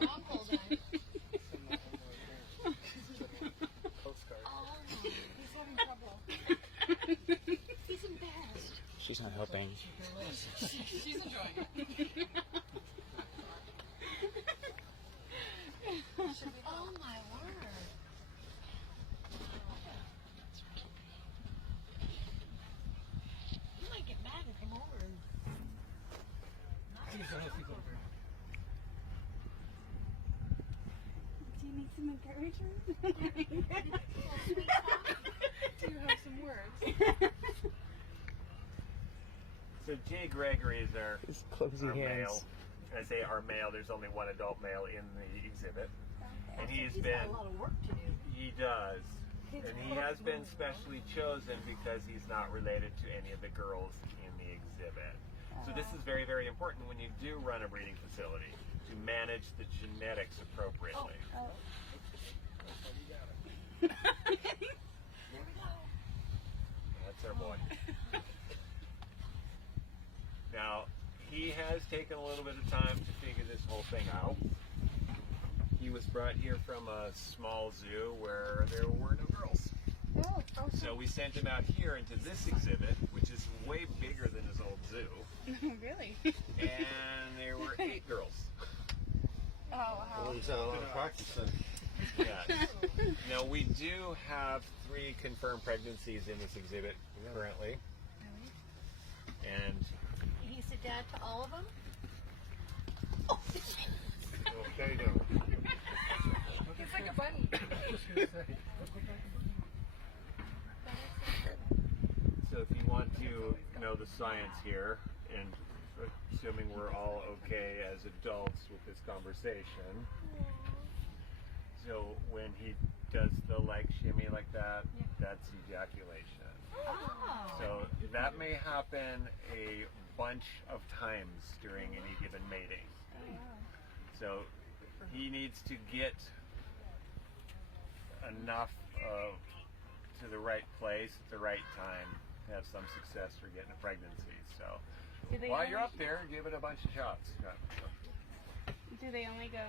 Uncle then. Postcard. Oh, he's having trouble. He's embarrassed. She's not helping. She's enjoying it. Oh my word. You might get mad and come over and Do you need some encouragement? sweet talk. Do you have some words? So Jay Gregory is our His clumsy male. hands. I say our male. There's only one adult male in the exhibit, and he's He's got a been. lot of work to do. He does. And he has been specially chosen because he's not related to any of the girls in the exhibit. So this is very, very important when you do run a breeding facility to manage the genetics appropriately. Oh. There we go. That's our boy. Now, he has taken a little bit of time to figure this whole thing out. He was brought here from a small zoo where there were no girls. Oh, So we sent him out here into this exhibit, which is way bigger than his old zoo, really? and there were 8 girls. Oh, wow. He's had a lot of practice then. Yes. Now we do have 3 confirmed pregnancies in this exhibit currently, and He's the dad to all of them? Okay, no. He's like a bunny. so if you want to know the science here, and assuming we're all okay as adults with this conversation, so when he does the leg shimmy like that, that's ejaculation. Oh. So that may happen a bunch of times during any given mating. So he needs to get enough to the right place at the right time to have some success for getting a pregnancy. So Do they while you're only- up there, give it a bunch of shots. Do they only go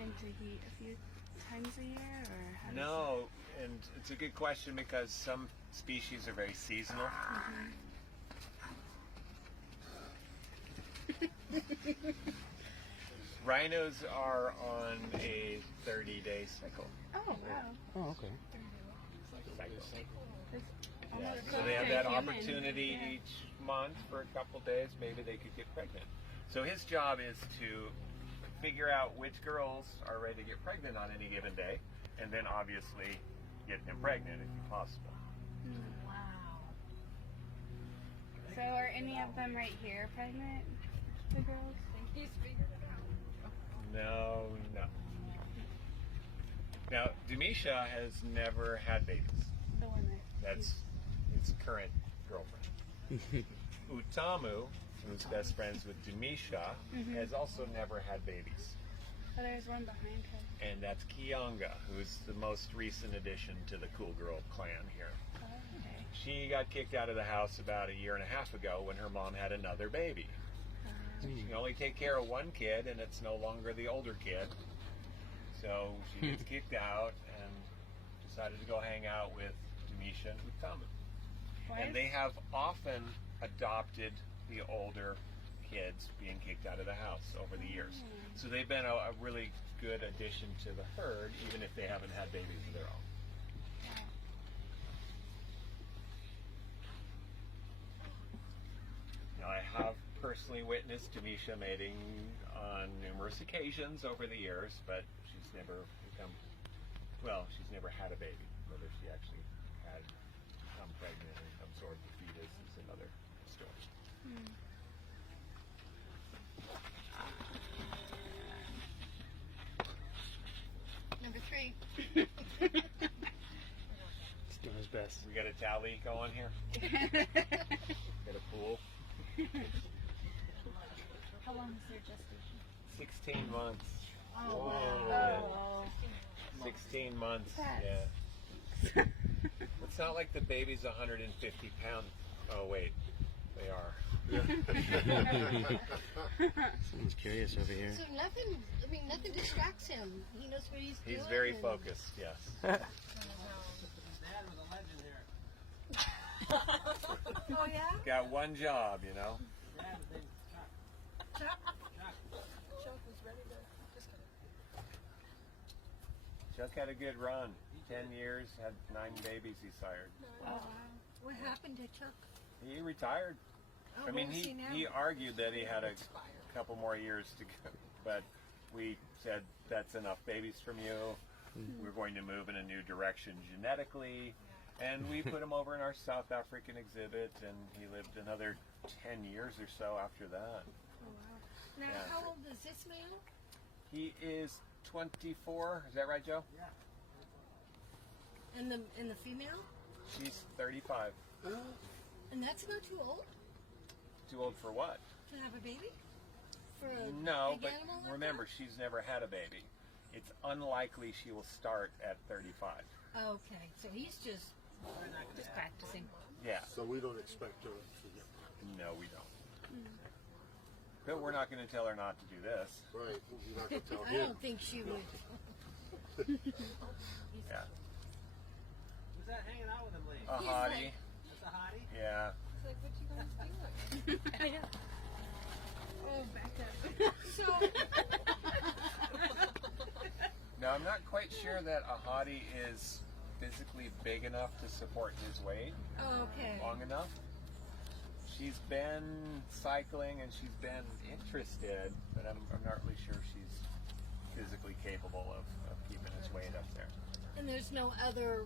into heat a few times a year, or how does No, and it's a good question because some species are very seasonal. Rhinos are on a 30-day cycle. Oh, wow. Oh, okay. Yeah, so they have that opportunity each month for a couple days. Maybe they could get pregnant. So his job is to figure out which girls are ready to get pregnant on any given day, and then obviously get them pregnant if possible. Wow. So are any of them right here pregnant, the girls? He's figured it out. No. Now, Demisha has never had babies. The one that... That's his current girlfriend. Utamu, who's best friends with Demisha, has also never had babies. Oh, there's one behind her. And that's Kianga, who's the most recent addition to the Cool Girl clan here. Oh, okay. She got kicked out of the house about a year and a half ago when her mom had another baby. She can only take care of one kid, and it's no longer the older kid. So she gets kicked out and decided to go hang out with Demisha and Utamu. Why And is- they have often adopted the older kids being kicked out of the house over the years. So they've been a really good addition to the herd, even if they haven't had babies of their own. Now, I have personally witnessed Demisha mating on numerous occasions over the years, but she's never she's never had a baby. Whether she actually had become pregnant and absorbed the fetus is another story. Number 3. He's doing his best. We got a tally going here. Got a pool. How long is their gestation? 16 months. Oh, wow. 16 months. That's- Yeah. It's not like the baby's 150 pounds. Oh wait, They are. Someone's curious over here. So nothing distracts him. He knows what he's doing. He's very and- focused, yes. Oh yeah? Got one job, you know. Chuck was ready to. Just kidding. Chuck had a good run. 10 years, had 9 babies he sired. Wow. What happened to Chuck? He retired. Oh, I mean, where is he now? he argued that he had a couple more years to go, but we said that's enough babies from you. We're going to move in a new direction genetically, and we put him over in our South African exhibit, and he lived another 10 years or so after that. Now, Yeah. how old is this man? He is 24. Is that right, Joe? And the female? She's 35. And that's not too old Too old for what? to have a baby? For a No, big but animal like remember, she's never had a baby. It's unlikely she will start at 35. that? Okay, so he's just practicing. Yeah. So we don't expect her to get No, we don't. But we're not going to tell her not to do this. right. You're not going to tell I him. don't think she would. Yeah. Who's that hanging out with him, Lee? A He's hottie. like- That's a hottie? Yeah. It's like, what you guys doing? I know. Oh, back up. So, Now, I'm not quite sure that a hottie is physically big enough to support his weight okay. long enough. She's been cycling and she's been interested, but I'm not really sure she's physically capable of keeping his weight up there. And there's no other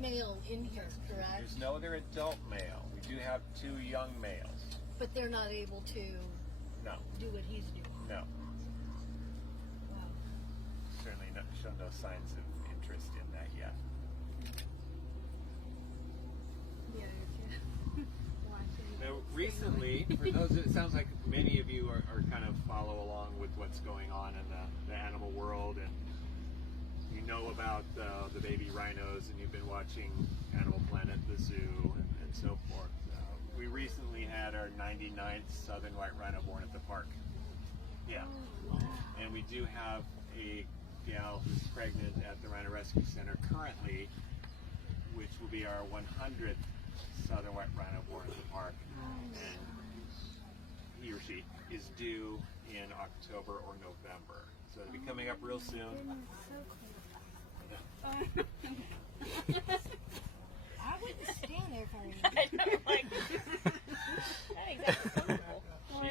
male in here, correct? There's no other adult male. We do have 2 young males. But they're not able to No, do what he's doing. no. Wow. Certainly shown no signs of interest in that yet. Yeah, yeah. Watching. Now, recently, for those, it sounds like many of you are kind of follow along with what's going on in the animal world, and you know about the baby rhinos, and you've been watching Animal Planet, the zoo, and so forth. We recently had our 99th southern white rhino born at the park. Yeah. And we do have a gal who's pregnant at the Rhino Rescue Center currently, which will be our 100th southern white rhino born at the park. And he or she is due in October or November. So it'll be coming up real soon. I wouldn't stand there very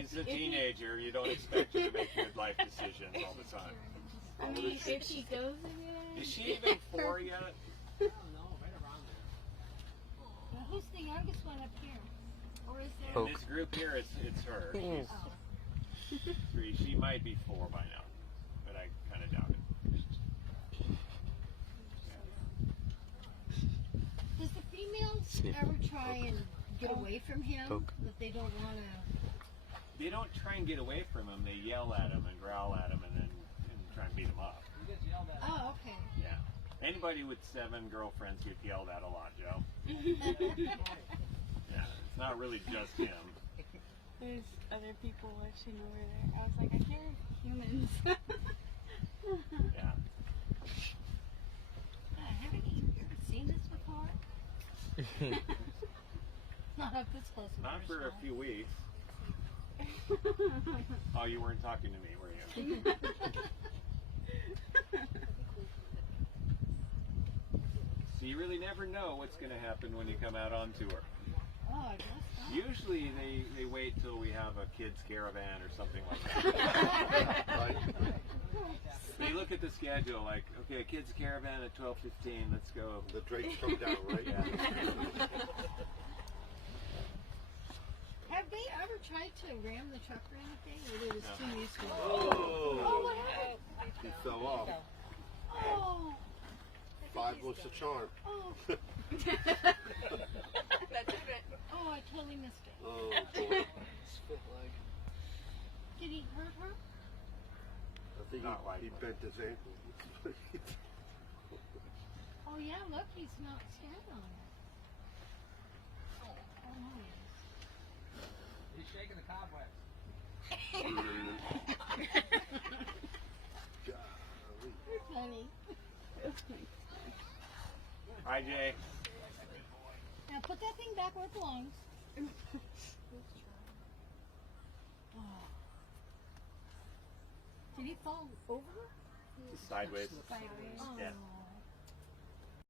She's a teenager. You don't expect her to make good life decisions all the time. I mean, if she goes again. Is she even 4 yet? I don't know, right around there. Now, who's the youngest one up here? Or is there? Poke. In this group here, it's her. She's 3. She might be 4 by now, but I kind of doubt it. Does the females Sniff. ever try and get away from him? Poke. That they don't want to. They don't try and get away from him. They yell at him and growl at him and then try and beat him up. You get yelled at. Oh, okay. Yeah. Anybody with 7 girlfriends get yelled at a lot, Joe. Yeah. It's not really just him. There's other people watching over there. I was like, I hear humans. Yeah. Haven't you ever seen this before? Not up this close. and Not for a personal. few weeks. Oh, you weren't talking to me, were you? So you really never know what's going to happen when you come out on tour. Oh, I guess not. Usually they wait till we have a kids caravan or something like that. Right? They look at the schedule like, okay, a kids caravan at 12:15. Let's go. The drakes come down, right? Yeah. Have they ever tried to ram the truck or anything? Or they was No. too used to it? Oh, what happened? he fell off. Oh. 5 was the charm. Oh. Oh, I totally missed it. Oh, boy. Did he hurt her? I think Not he likely. bent his ankle. Oh, yeah, look, he's not standing on it. Oh, no. Hi, Jay. Now put that thing back where it belongs. Did he fall over? Sideways. Sideways. Oh. Yeah.